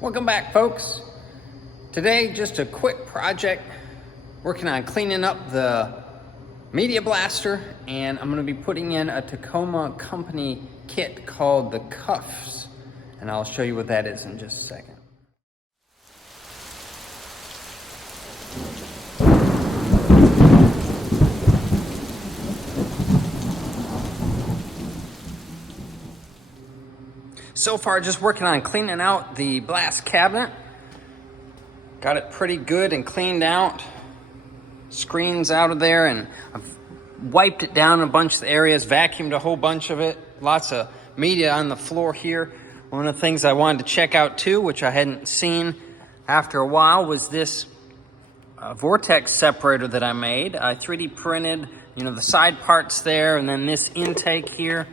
Welcome back, folks. Today, just a quick project working on cleaning up the media blaster, and I'm going to be putting in a Tacoma Company kit called the cuffs, and I'll show you what that is in just a second. So far, just working on cleaning out the blast cabinet. Got it pretty good and cleaned out. Screens out of there, and I've wiped it down in a bunch of areas, vacuumed a whole bunch of it. Lots of media on the floor here. One of the things I wanted to check out too, which I hadn't seen after a while, was this vortex separator that I made. I 3D printed, the side parts there, and then this intake here.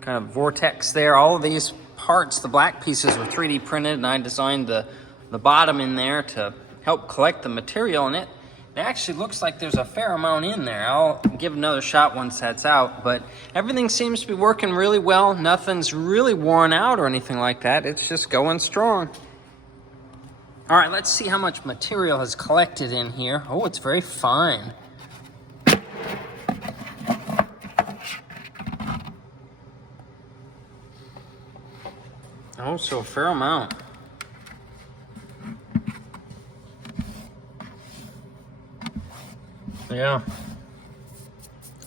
Kind of vortex there. All of these parts, the black pieces, were 3D printed, and I designed the bottom in there to help collect the material, and it actually looks like there's a fair amount in there. I'll give another shot once that's out, but everything seems to be working really well. Nothing's really worn out or anything like that. It's just going strong. All right, let's see how much material has collected in here. Oh, it's very fine. Oh, so a fair amount. Yeah.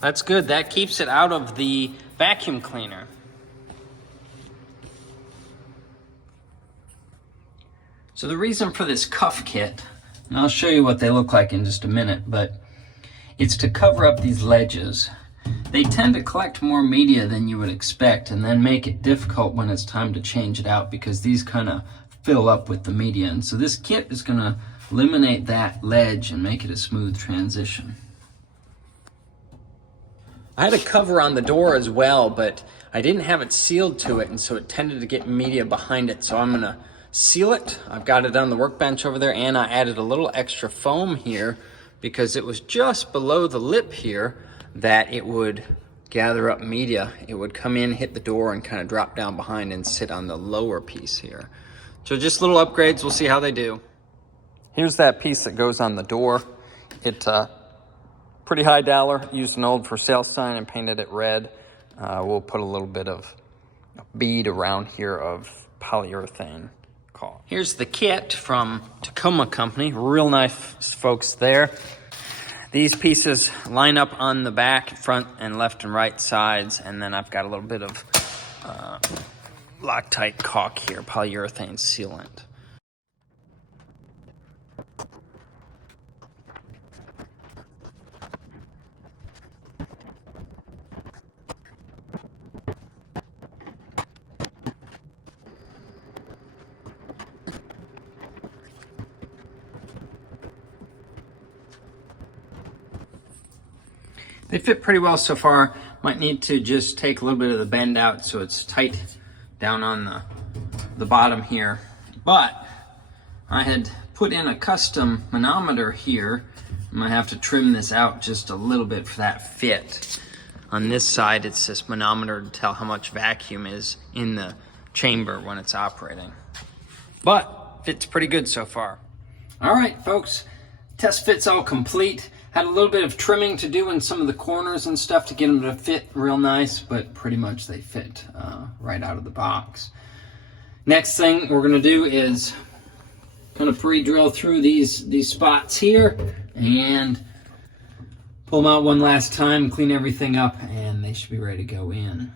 That's good. That keeps it out of the vacuum cleaner. So the reason for this cuff kit, and I'll show you what they look like in just a minute, but it's to cover up these ledges. They tend to collect more media than you would expect, and then make it difficult when it's time to change it out, because these kind of fill up with the media. And so this kit is going to eliminate that ledge and make it a smooth transition. I had a cover on the door as well, but I didn't have it sealed to it, and so it tended to get media behind it. So I'm going to seal it. I've got it on the workbench over there, and I added a little extra foam here because it was just below the lip here that it would gather up media. It would come in, hit the door, and kind of drop down behind and sit on the lower piece here. So just little upgrades. We'll see how they do. Here's that piece that goes on the door. It's pretty high dollar. Used an old for sale sign and painted it red. We'll put a little bit of a bead around here of polyurethane. Here's the kit from Tacoma Company. Real nice folks there. These pieces line up on the back, front, and left and right sides, and then I've got a little bit of Loctite caulk here, polyurethane sealant. They fit pretty well so far. Might need to just take a little bit of the bend out so it's tight down on the bottom here. But I had put in a custom manometer here. I'm gonna have to trim this out just a little bit for that fit. On this side, it's this manometer to tell how much vacuum is in the chamber when it's operating. But fits pretty good so far. All right, folks, test fit's all complete. Had a little bit of trimming to do in some of the corners and stuff to get them to fit real nice, but pretty much they fit right out of the box. Next thing we're gonna do is kind of pre-drill through these spots here and pull them out one last time, clean everything up, and they should be ready to go in.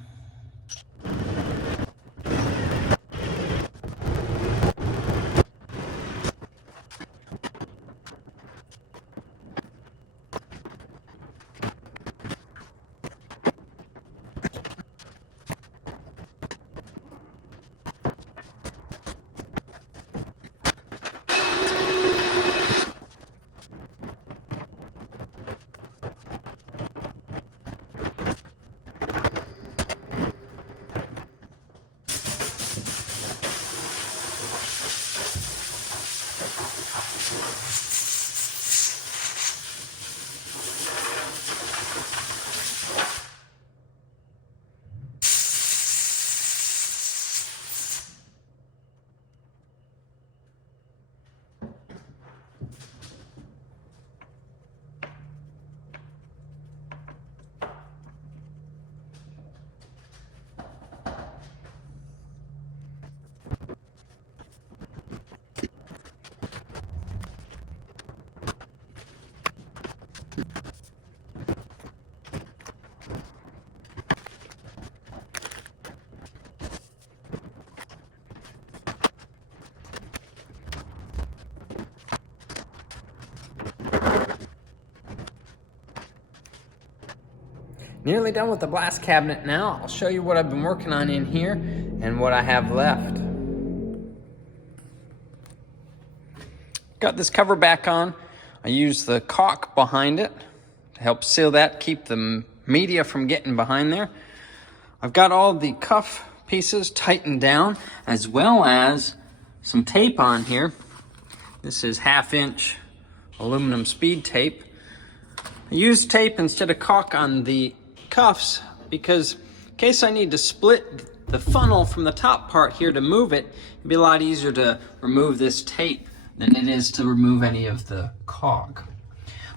nearly done with the blast cabinet now. I'll show you what I've been working on in here and what I have left. Got this cover back on. I used the caulk behind it to help seal that, keep the media from getting behind there. I've got all the cuff pieces tightened down, as well as some tape on here. This is 1/2-inch aluminum speed tape. I used tape instead of caulk on the cuffs because in case I need to split the funnel from the top part here to move it, it'd be a lot easier to remove this tape than it is to remove any of the caulk.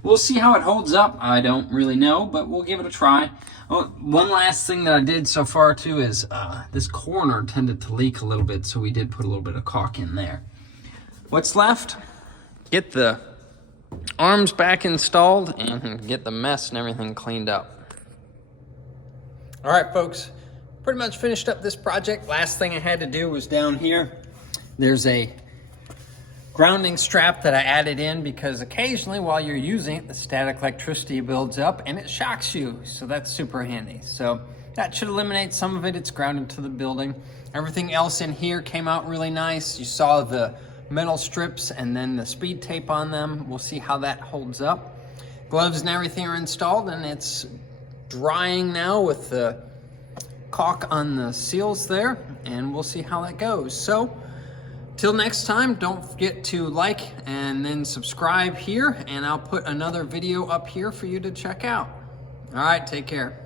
We'll see how it holds up. I don't really know, but we'll give it a try. Oh, one last thing that I did so far too is this corner tended to leak a little bit, so we did put a little bit of caulk in there. What's left? Get the arms back installed and get the mess and everything cleaned up. All right, folks, pretty much finished up this project. Last thing I had to do was down here. There's a grounding strap that I added in because occasionally while you're using it, the static electricity builds up and it shocks you. So that's super handy. So that should eliminate some of it. It's grounded to the building. Everything else in here came out really nice. You saw the metal strips and then the speed tape on them. We'll see how that holds up. Gloves and everything are installed and it's drying now with the caulk on the seals there, and we'll see how that goes. So till next time, don't forget to like and then subscribe here, and I'll put another video up here for you to check out. All right, take care.